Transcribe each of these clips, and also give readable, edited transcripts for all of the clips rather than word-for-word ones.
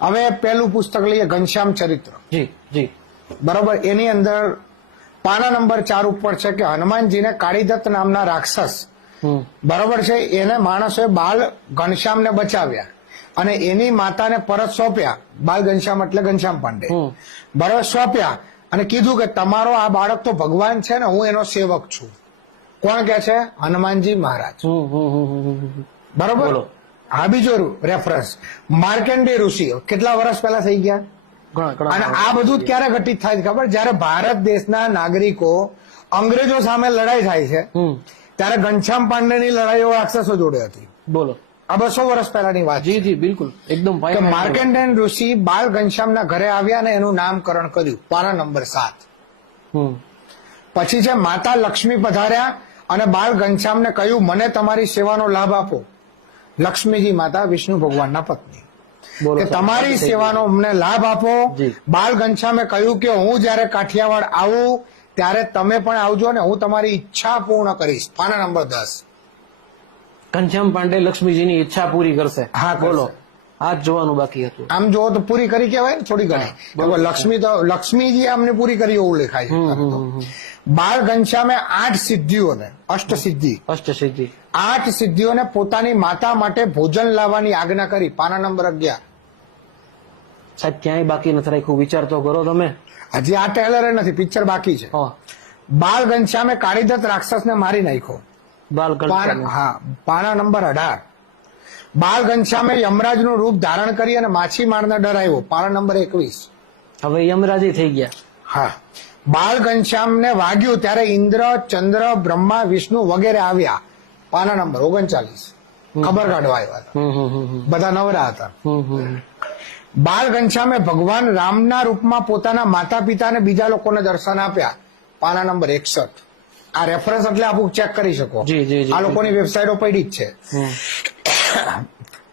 હવે પેલું પુસ્તક લઈએ ઘનશ્યામ ચરિત્ર. જી જી બરોબર. એની અંદર પાના નંબર 4 ઉપર છે કે હનુમાનજીને કાળીદત્ત નામના રાક્ષસ બરોબર છે એને માણસોએ બાલ ઘનશ્યામને બચાવ્યા અને એની માતાને પરત સોંપ્યા. બાલ ઘનશ્યામ એટલે ઘનશ્યામ પાંડે બરોબર સોંપ્યા અને કીધું કે તમારો આ બાળક તો ભગવાન છે ને હું એનો સેવક છું. કોણ કે છે? હનુમાનજી મહારાજ. બરોબર. હા બીજો રેફરન્સ માર્કંડેય ઋષિ કેટલા વર્ષ પહેલા થઈ ગયા. અને આ બધું ક્યારે ઘટિત થાય છે ખબર? જયારે ભારત દેશના નાગરિકો અંગ્રેજો સામે લડાઈ થાય છે ત્યારે ઘનશ્યામ પાંડેની લડાઈઓ રાક્ષસો જોડે હતી. બોલો. આ 200 વર્ષ પહેલાની વાત. જી જી બિલકુલ એકદમ માર્કંડેય ઋષિ બાલ ઘનશ્યામના ઘરે આવ્યા અને એનું નામકરણ કર્યું. પાના નંબર 7. પછી છે માતા લક્ષ્મી પધાર્યા અને બાલ ઘનશ્યામને કહ્યું મને તમારી સેવાનો લાભ આપો. લક્ષ્મીજી માતા વિષ્ણુ ભગવાનના પત્ની કે તમારી સેવાનો અમને લાભ આપો. બાલ ઘનશ્યામે કહ્યું કે હું જયારે કાઠિયાવાડ આવું ત્યારે તમે પણ આવજો ને હું તમારી ઈચ્છા પૂર્ણ કરીશ. પાના નંબર 10. ઘનશ્યામ પાંડે લક્ષ્મીજીની ઈચ્છા પૂરી કરશે. હા બોલો. આ જ જોવાનું બાકી હતું. આમ જો તો પૂરી કરી કહેવાય ને થોડી ઘણી. લક્ષ્મીજી અમને પૂરી કરી એવું લખાય છે. બાળ ઘનશ્યામે 8 સિદ્ધિઓને અષ્ટસિદ્ધિ 8 સિદ્ધિઓને પોતાની માતા માટે ભોજન લાવવાની આજ્ઞા કરી. પાના નંબર 11. સાહેબ ક્યાંય બાકી નથી રાખ્યું. વિચાર તો કરો તમે. હજી આ ટ્રેલર નથી, પિક્ચર બાકી છે. બાલ ઘનશ્યામે કાળીદત્ત રાક્ષસને મારી નાખ્યો. હા. પાના નંબર 18. બાલ ઘનશ્યામે યમરાજનું રૂપ ધારણ કરી અને માછીમારને ડરાવ્યો. પાના નંબર 21. હવે યમરાજી થઈ ગયા. હા. બાલ ઘનશ્યામને વાગ્યું ત્યારે ઇન્દ્ર, ચંદ્ર, બ્રહ્મા, વિષ્ણુ વગેરે આવ્યા. પાના નંબર 39. ખબર કાઢવા આવ્યા હતા. બધા નવરા હતા. બાલ ઘનશ્યામે ભગવાન રામના રૂપમાં પોતાના માતા પિતા અને બીજા લોકોને દર્શન આપ્યા. પાના નંબર 61. આ રેફરન્સ એટલે આપ ચેક કરી શકો. આ લોકોની વેબસાઇટો પડી જ છે.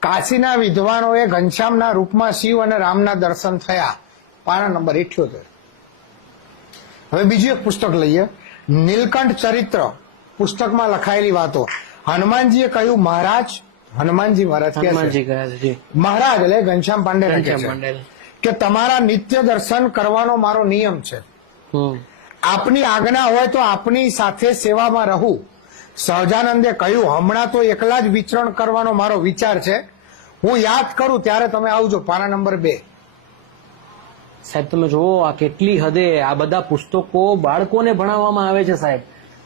કાશીના વિદ્વાનોએ ઘનશ્યામના રૂપમાં શિવ અને રામના દર્શન થયા. પાના નંબર 78. હવે બીજું એક પુસ્તક લઈએ નીલકંઠ ચરિત્ર. પુસ્તકમાં લખાયેલી વાતો. હનુમાનજીએ કહ્યું મહારાજ, હનુમાનજી મહારાજ મહારાજ એટલે ઘનશ્યામ પાંડે કે તમારા નિત્ય દર્શન કરવાનો મારો નિયમ છે. આપની આજ્ઞા હોય તો આપની સાથે સેવામાં રહું. સહજાનંદે કહ્યું હમણાં તો એકલા જ વિચરણ કરવાનો મારો વિચાર છે. હું યાદ કરું ત્યારે તમે આવજો. પાના નંબર 2. સાહેબ તમે જુઓ આ કેટલી હદે આ બધા પુસ્તકો બાળકોને ભણાવવામાં આવે છે સાહેબ.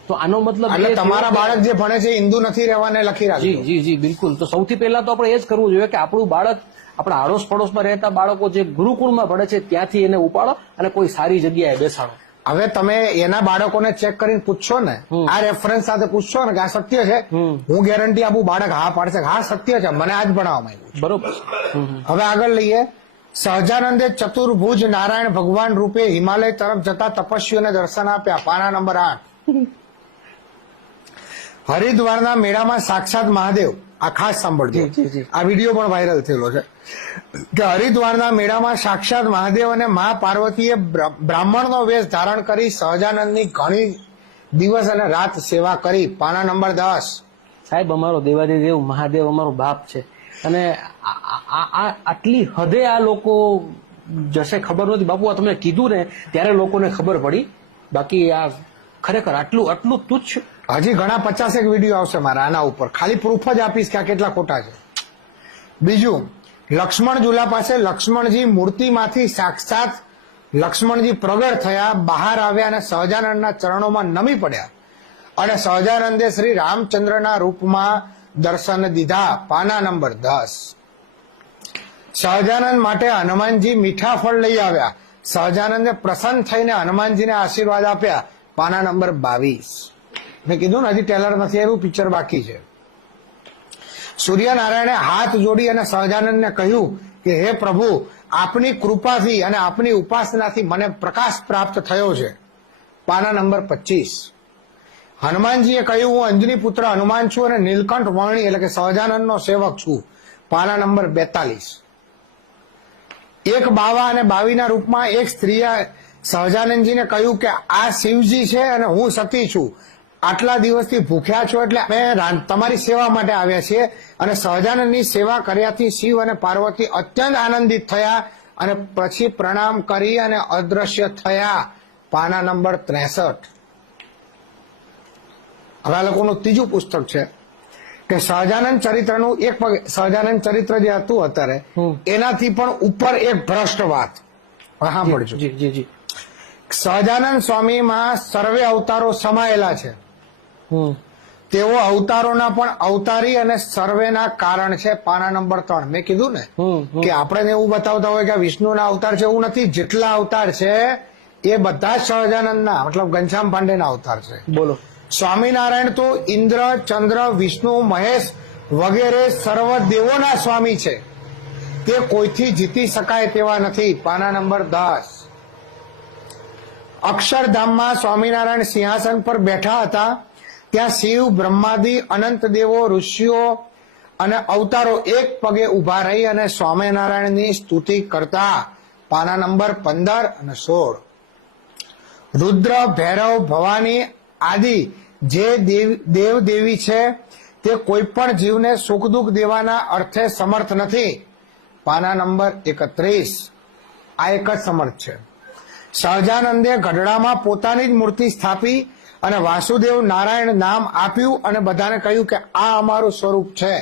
તો આનો મતલબ તમારા બાળક જે ભણે છે હિન્દુ નથી રહેવાને લખી રાખજો. જી જી જી બિલકુલ. તો સૌથી પહેલા તો આપણે એ જ કરવું જોઈએ કે આપણું બાળક આપણા આડોશ પડોશમાં રહેતા બાળકો જે ગુરુકુળમાં ભણે છે ત્યાંથી એને ઉપાડો અને કોઈ સારી જગ્યાએ બેસાડો. હવે તમે એના બાળકોને ચેક કરીને પૂછશો ને, આ રેફરન્સ સાથે પૂછશો ને કે આ સત્ય છે, હું ગેરંટી આપું બાળક હા પાડશે. હા સત્ય છે, મને આજ ભણાવવામાં આવ્યું. બરોબર. હવે આગળ લઈએ. સહજાનંદે ચતુર્ભુજ નારાયણ ભગવાન રૂપે હિમાલય તરફ જતા તપસ્વીઓને દર્શન આપ્યા. પાના નંબર 8. હરિદ્વારના મેળામાં સાક્ષાત મહાદેવ. આ ખાસ સાંભળજો, આ વિડીયો પણ વાયરલ થયેલો છે કે હરિદ્વારના મેળામાં સાક્ષાત મહાદેવ અને મા પાર્વતીએ બ્રાહ્મણનો વેશ ધારણ કરી સહજાનંદની ઘણી દિવસ અને રાત સેવા કરી. પાના નંબર 10. સાહેબ અમારો દેવાદેવ મહાદેવ અમારો બાપ છે અને આટલી હદે આ લોકો જશે ખબર નથી. બાપુ આ તમે કીધું ને ત્યારે લોકોને ખબર પડી. બાકી આ ખરેખર આટલું તુચ્છ. હજી ઘણા 50 વિડીયો આવશે મારા આના ઉપર. ખાલી પ્રૂફ જ આપીશ કે આ કેટલા ખોટા છે. બીજું, લક્ષ્મણ ઝૂલા પાસે લક્ષ્મણજી મૂર્તિમાંથી સાક્ષાત લક્ષ્મણજી પ્રગટ થયા, બહાર આવ્યા અને સહજાનંદના ચરણોમાં નમી પડ્યા અને સહજાનંદે શ્રી રામચંદ્રના રૂપમાં દર્શન દીધા. પાના નંબર 10. સહજાનંદ માટે હનુમાનજી મીઠા ફળ લઈ આવ્યા. સહજાનંદે પ્રસન્ન થઈને હનુમાનજીને આશીર્વાદ આપ્યા. પાના નંબર 22. મેં કીધું ને હજી ટેલર નથી આવ્યું, પિક્ચર બાકી છે. સૂર્યનારાયણે હાથ જોડી અને સહજાનંદને કહ્યું કે હે પ્રભુ, આપની કૃપાથી અને આપની ઉપાસનાથી મને પ્રકાશ પ્રાપ્ત થયો છે. પાના નંબર 25. હનુમાનજીએ કહ્યું હું અંજની પુત્ર હનુમાન છું અને નીલકંઠ વર્ણી એટલે કે સહજાનંદનો સેવક છું. પાના નંબર 42. એક બાવા અને બાવીના રૂપમાં એક સ્ત્રીએ સહજાનંદજીને કહ્યું કે આ શિવજી છે અને હું સતી છું. આટલા દિવસથી ભૂખ્યા છો એટલે અમે તમારી સેવા માટે આવ્યા છીએ અને સહજાનંદની સેવા કર્યાથી શિવ અને પાર્વતી અત્યંત આનંદિત થયા અને પછી પ્રણામ કરી અને અદ્રશ્ય થયા. પાના નંબર 63. હવે આ લોકોનું ત્રીજું પુસ્તક છે કે સહજાનંદ ચરિત્રનું એક પગ, સહજાનંદ ચરિત્ર જે હતું અત્યારે એનાથી પણ ઉપર એક ભ્રષ્ટ વાત સાંભળજો. જી જી જી. સહજાનંદ સ્વામીમાં સર્વે અવતારો સમાયેલા છે. તેઓ અવતારોના પણ અવતારી અને સર્વેના કારણ છે. પાના નંબર 3. મેં કીધું ને કે આપણે એવું બતાવતા હોય કે વિષ્ણુના અવતાર છે, એવું નથી. જેટલા અવતાર છે એ બધા જ સહજાનંદના મતલબ ઘનશ્યામ પાંડેના અવતાર છે. બોલો. સ્વામિનારાયણ તો ઇન્દ્ર, ચંદ્ર, વિષ્ણુ, મહેશ વગેરે સર્વ દેવોના સ્વામી છે. તે કોઈથી જીતી શકાય તેવા નથી. પાના નંબર 10. અક્ષરધામમાં સ્વામિનારાયણ સિંહાસન પર બેઠા હતા. ત્યાં શિવ, બ્રહ્માદિ, અનંત દેવો, ઋષિઓ અને અવતારો એક પગે ઉભા રહી અને સ્વામિનારાયણની સ્તુતિ કરતા. પાના નંબર 15 અને 16. રુદ્ર, ભૈરવ, ભવાની આદિ જે દેવ દેવી છે તે કોઈ પણ જીવને સુખ દુઃખ દેવાના અર્થે સમર્થ નથી. પાના નંબર 31. આ એક જ સમર્થ છે. સહજાનંદે ગઢડામાં પોતાની જ મૂર્તિ સ્થાપી અને વાસુદેવ નારાયણ નામ આપ્યું અને બધાને કહ્યું કે આ અમારું સ્વરૂપ છે.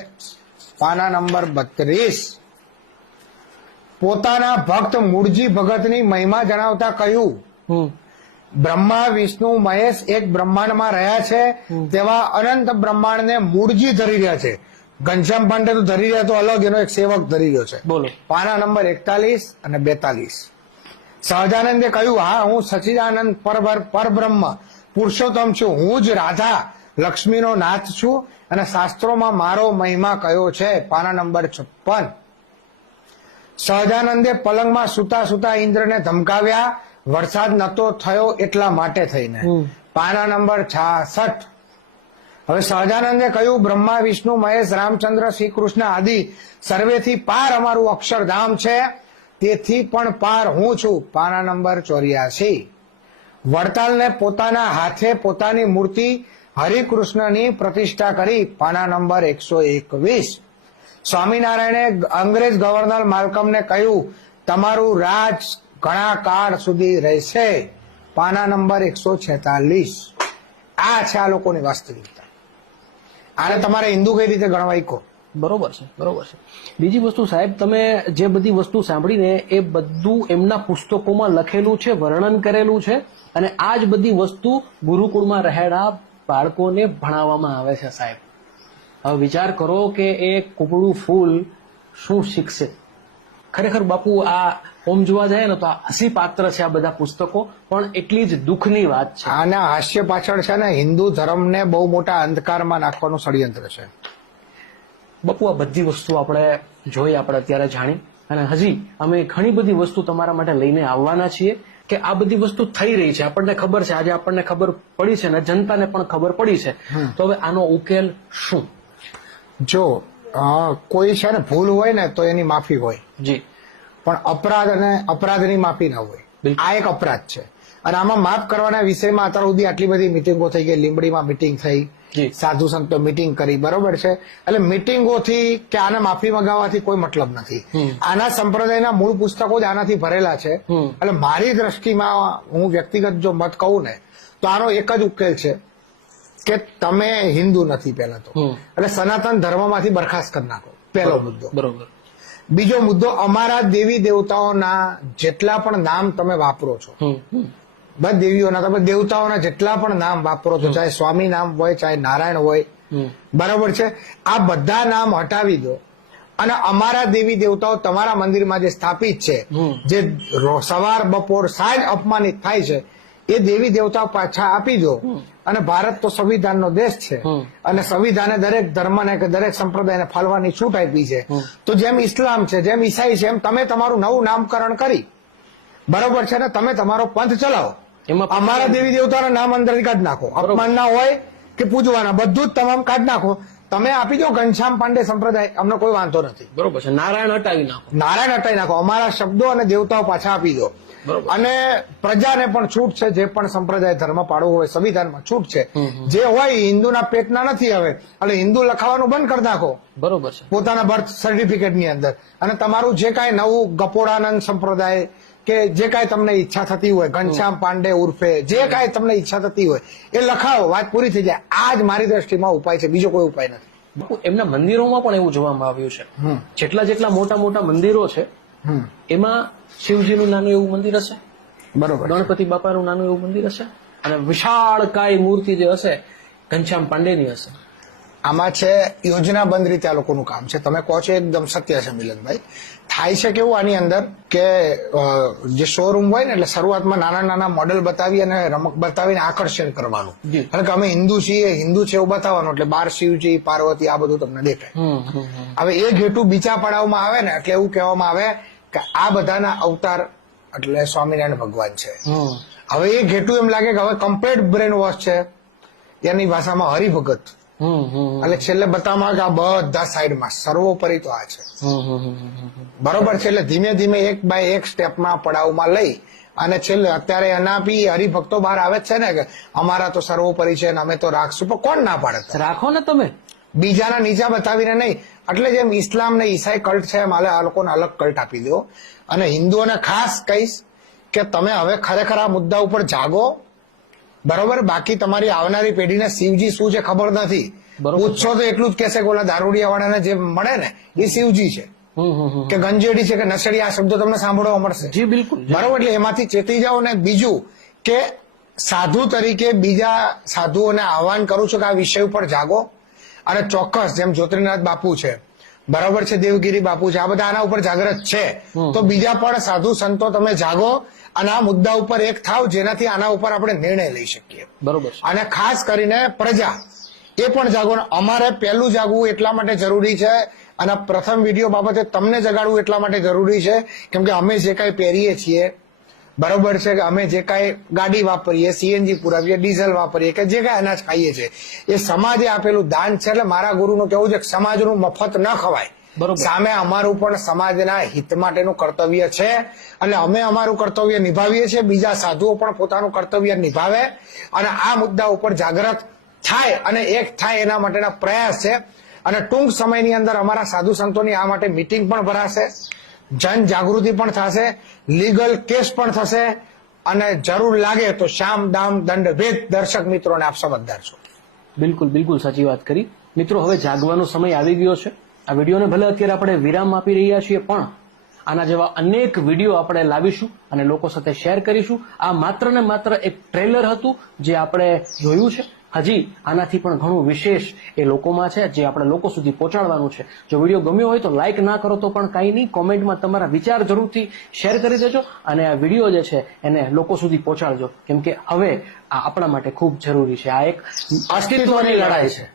પાના નંબર 32. પોતાના ભક્ત મૂળજી ભગતની મહિમા જણાવતા કહ્યું, બ્રહ્મા, વિષ્ણુ, મહેશ એક બ્રહ્માંડમાં રહ્યા છે તેવા અનંત બ્રહ્માંડને મૂળજી ધરી રહ્યા છે. ઘનશ્યામ પાંડે તો ધરી રહ્યા તો અલગ, એનો એક સેવક ધરી રહ્યો છે. બોલો. પાના નંબર 41 અને 42. સહજાનંદે કહ્યું, હા, હું સચ્ચિદાનંદ પરબ્રહ્મ પુરુષોત્તમ છું. હું જ રાધા લક્ષ્મીનો નાથ છું અને શાસ્ત્રોમાં મારો મહિમા કયો છે. પાના નંબર 56. સહજાનંદે પલંગમાં સુતા સુતા ઇન્દ્રને ધમકાવ્યા વરસાદ નતો થયો એટલા માટે થઈને. પાના નંબર 66. હવે સહજાનંદે કહ્યું, બ્રહ્મા, વિષ્ણુ, મહેશ, રામચંદ્ર, શ્રી કૃષ્ણ આદિ સર્વેથી પાર અમારું અક્ષરધામ છે, તેથી પણ પાર હું છું. પાના નંબર 84. વડતાલને પોતાના હાથે પોતાની મૂર્તિ હરિકૃષ્ણની પ્રતિષ્ઠા કરી. પાના નંબર 121. સ્વામિનારાયણે અંગ્રેજ ગવર્નર માલ્કમને કહ્યું, તમારું રાજ ઘણા કાળ સુધી રહેશે. પાના નંબર 146. આ છે આ લોકોની વાસ્તવિકતા. આને તમારે હિન્દુ કઈ રીતે ગણવાય કહો. બરોબર છે, બરોબર છે. બીજી વસ્તુ સાહેબ, તમે જે બધી વસ્તુ સાંભળીને એ બધું એમના પુસ્તકોમાં લખેલું છે, વર્ણન કરેલું છે અને આ જ બધી વસ્તુ ગુરુકુળમાં રહેલા બાળકોને ભણાવવામાં આવે છે સાહેબ. હવે વિચાર કરો કે એ કુકડું ફૂલ શું શીખશે. ખરેખર બાપુ, આ ઓમ જોવા જાય ને તો આ હસી પાત્ર છે આ બધા પુસ્તકો, પણ એટલી જ દુઃખની વાત છે. આના હાસ્ય પાછળ છે ને હિન્દુ ધર્મને બહુ મોટા અંધકારમાં નાખવાનું ષડયંત્ર છે. બાપુ, આ બધી વસ્તુ આપણે જોઈ, આપણે અત્યારે જાણી અને હજી અમે ઘણી બધી વસ્તુ તમારા માટે લઈને આવવાના છીએ કે આ બધી વસ્તુ થઈ રહી છે. આપણને ખબર છે, આજે આપણને ખબર પડી છે અને જનતાને પણ ખબર પડી છે. તો હવે આનો ઉકેલ શું? જો કોઈ છે ને ભૂલ હોય ને તો એની માફી હોય. જી. પણ અપરાધ અને અપરાધની માફી ના હોય. આ એક અપરાધ છે અને આમાં માફ કરવાના વિષયમાં અત્યાર સુધી આટલી બધી મિટિંગો થઈ ગઈ. લીંબડીમાં મિટિંગ થઈ, સાધુ સંતો મિટિંગ કરી, બરોબર છે. એટલે મિટિંગોથી કે આને માફી મંગાવવાથી કોઈ મતલબ નથી. આના સંપ્રદાયના મૂળ પુસ્તકો જ આનાથી ભરેલા છે. એટલે મારી દ્રષ્ટિમાં હું વ્યક્તિગત જો મત કહું ને તો આનો એક જ ઉકેલ છે કે તમે હિન્દુ નથી પહેલા તો, એટલે સનાતન ધર્મમાંથી બરખાસ્ત કરી નાખો. પહેલો મુદ્દો. બરોબર. બીજો મુદ્દો, અમારા દેવી દેવતાઓના જેટલા પણ નામ તમે વાપરો છો, બસ દેવીઓના, તમે દેવતાઓના જેટલા પણ નામ વાપરો છો, ચાહે સ્વામી નામ હોય, ચાહે નારાયણ હોય, બરાબર છે, આ બધા નામ હટાવી દો અને અમારા દેવી દેવતાઓ તમારા મંદિરમાં જે સ્થાપિત છે, જે સવાર બપોર સાંજ અપમાનિત થાય છે, એ દેવી દેવતાઓ પાછા આપી દો. અને ભારત તો સંવિધાનનો દેશ છે અને સંવિધાને દરેક ધર્મને કે દરેક સંપ્રદાયને ફાળવાની છૂટ આપી છે. તો જેમ ઇસ્લામ છે, જેમ ઈસાઈ છે, એમ તમે તમારું નવું નામકરણ કરી, બરોબર છે ને, તમે તમારો પંથ ચલાવો. અમારા દેવી દેવતાના નામ અંદરથી કાઢી નાખો. અપમાન ના હોય કે પૂજવાના, બધું જ તમામ કાઢી નાખો. તમે આપી દો ઘનશ્યામ પાંડે સંપ્રદાય, અમને કોઈ વાંધો નથી. બરોબર છે. નારાયણ હટાવી નાખો. નારાયણ હટાવી નાખો, અમારા શબ્દો અને દેવતાઓ પાછા આપી દો. બરોબર. અને પ્રજાને પણ છૂટ છે, જે પણ સંપ્રદાય ધર્મ પાડવો હોય સંવિધાનમાં છૂટ છે. જે હોય એ હિન્દુના પેટના નથી હવે, એટલે હિન્દુ લખાવાનું બંધ કરી નાખો બરોબર છે. પોતાના બર્થ સર્ટિફિકેટ ની અંદર, અને તમારું જે કાંઈ નવું ગપોડાનંદ સંપ્રદાય કે જે કાંઈ તમને ઈચ્છા થતી હોય, ઘનશ્યામ પાંડે ઉર્ફે જે કાંઈ તમને ઈચ્છા થતી હોય એ લખાવો, વાત પૂરી થઈ જાય. આ જ મારી દ્રષ્ટિમાં ઉપાય છે, બીજો કોઈ ઉપાય નથી. બાપુ, એમના મંદિરોમાં પણ એવું જોવામાં આવ્યું છે, જેટલા મોટા મોટા મંદિરો છે એમાં શિવજીનું નાનું એવું મંદિર હશે, બરોબર. ગણપતિ બાપાનું નાનું એવું મંદિર હશે, અને વિશાળ કાય મૂર્તિ જે હશે ઘનશ્યામ પાંડેની હશે. આમાં છે યોજનાબંધ રીતે આ લોકોનું કામ છે. તમે કહો છો એકદમ સત્ય છે મિલનભાઈ. થાય છે કેવું આની અંદર કે જે શોરૂમ હોય ને, એટલે શરૂઆતમાં નાના નાના મોડેલ બતાવી અને રમક બતાવીને આકર્ષણ કરવાનું, કારણ કે અમે હિન્દુ છીએ, હિન્દુ છે એવું બતાવવાનું, એટલે બાર શિવજી પાર્વતી આ બધું તમને દેખાય. હવે એ ઘેટું બીજા પડાવમાં આવે ને, એટલે એવું કહેવામાં આવે કે આ બધાના અવતાર એટલે સ્વામિનારાયણ ભગવાન છે. હવે એ ઘેટું એમ લાગે કે હવે કમ્પ્લીટ બ્રેન વોશ છે, એની ભાષામાં હરિભગત. એટલે છેલ્લે બતાવવામાં કે આ બધા સાઈડમાં સર્વોપરી તો આ છે. બરોબર છે. એટલે ધીમે ધીમે એક બાય એક સ્ટેપમાં પડાવમાં લઈ અને છેલ્લે અત્યારે એના બી હરિભક્તો બહાર આવે જ છે ને કે અમારા તો સર્વોપરી છે ને અમે તો રાખશું, પણ કોણ ના પાડે? રાખો ને તમે, બીજાના નીચા બતાવીને નહીં. એટલે જેમ ઇસ્લામ ને ઈસાઈ કલ્ટ છે, મારે આ લોકોને અલગ કલ્ટ આપી દો. અને હિન્દુઓને ખાસ કહીશ કે તમે હવે ખરેખર આ મુદ્દા ઉપર જાગો. બરોબર. બાકી તમારી આવનારી પેઢીને શિવજી શું છે ખબર નથી. પૂછશો તો એટલું જ કહેશે કે ઓલા દારૂડિયા વાળાને જે મળે ને એ શિવજી છે કે ગંજેડી છે કે નસડી, આ શબ્દો તમને સાંભળવા મળશે. જી બિલકુલ. બરોબર. એટલે એમાંથી ચેતી જાઓ. ને બીજું કે સાધુ તરીકે બીજા સાધુઓને આહવાન કરું છું કે આ વિષય ઉપર જાગો. અને ચોક્કસ જેમ જ્યોતિર્નાથ બાપુ છે, બરાબર છે, દેવગીરી બાપુ છે, આ બધા આના ઉપર જાગૃત છે, તો બીજા પણ સાધુ સંતો તમે જાગો અને આ મુદ્દા ઉપર એક થાવ, જેનાથી આના ઉપર આપણે નિર્ણય લઈ શકીએ. બરોબર. અને ખાસ કરીને પ્રજા એ પણ જાગો. અમારે પહેલું જાગવું એટલા માટે જરૂરી છે, અને પ્રથમ વિડીયો બાબતે તમને જગાડવું એટલા માટે જરૂરી છે કેમ કે અમે જે કાંઈ પહેરીએ છીએ, બરોબર છે, કે અમે જે કાંઈ ગાડી વાપરીએ, સીએનજી પુરાવીએ, ડીઝલ વાપરીએ, કે જે કાંઈ અનાજ ખાઈએ છીએ, એ સમાજે આપેલું દાન છે. એટલે મારા ગુરુનું કહેવું છે કે સમાજનું મફત ન ખવાય. સામે અમારું પણ સમાજના હિત માટેનું કર્તવ્ય છે, એટલે અમે અમારું કર્તવ્ય નિભાવીએ છીએ. બીજા સાધુઓ પણ પોતાનું કર્તવ્ય નિભાવે અને આ મુદ્દા ઉપર જાગૃત થાય અને એક થાય એના માટેના પ્રયાસ છે. અને ટૂંક સમયની અંદર અમારા સાધુ સંતોની આ માટે મીટિંગ પણ ભરાશે, જન જાગૃતિ પણ થશે, લીગલ કેસ પણ થશે, અને જરૂર લાગે તો શામ દામ દંડ ભેદ દર્શક મિત્રોને આપ સમજદાર છો. બિલકુલ બિલકુલ સાચી વાત કરી. મિત્રો, હવે જાગવાનો સમય આવી ગયો છે. આ વિડીયોને ભલે અત્યારે આપણે વિરામ આપી રહ્યા છીએ, પણ આના જેવા અનેક વિડીયો આપણે લાવીશું અને લોકો સાથે શેર કરીશું. આ માત્ર ને માત્ર એક ટ્રેલર હતું જે આપણે જોયું છે. હજી આનાથી પણ ઘણું વિશેષ એ લોકોમાં છે, જે આપણે લોકો સુધી પહોંચાડવાનું છે. જો વિડીયો ગમ્યો હોય તો લાઈક ના કરો તો પણ કાંઈ નહીં, કોમેન્ટમાં તમારા વિચાર જરૂરથી શેર કરી દેજો અને આ વિડીયો જે છે એને લોકો સુધી પહોંચાડજો, કેમ કે હવે આ આપણા માટે ખૂબ જરૂરી છે. આ એક અસ્તિત્વની લડાઈ છે.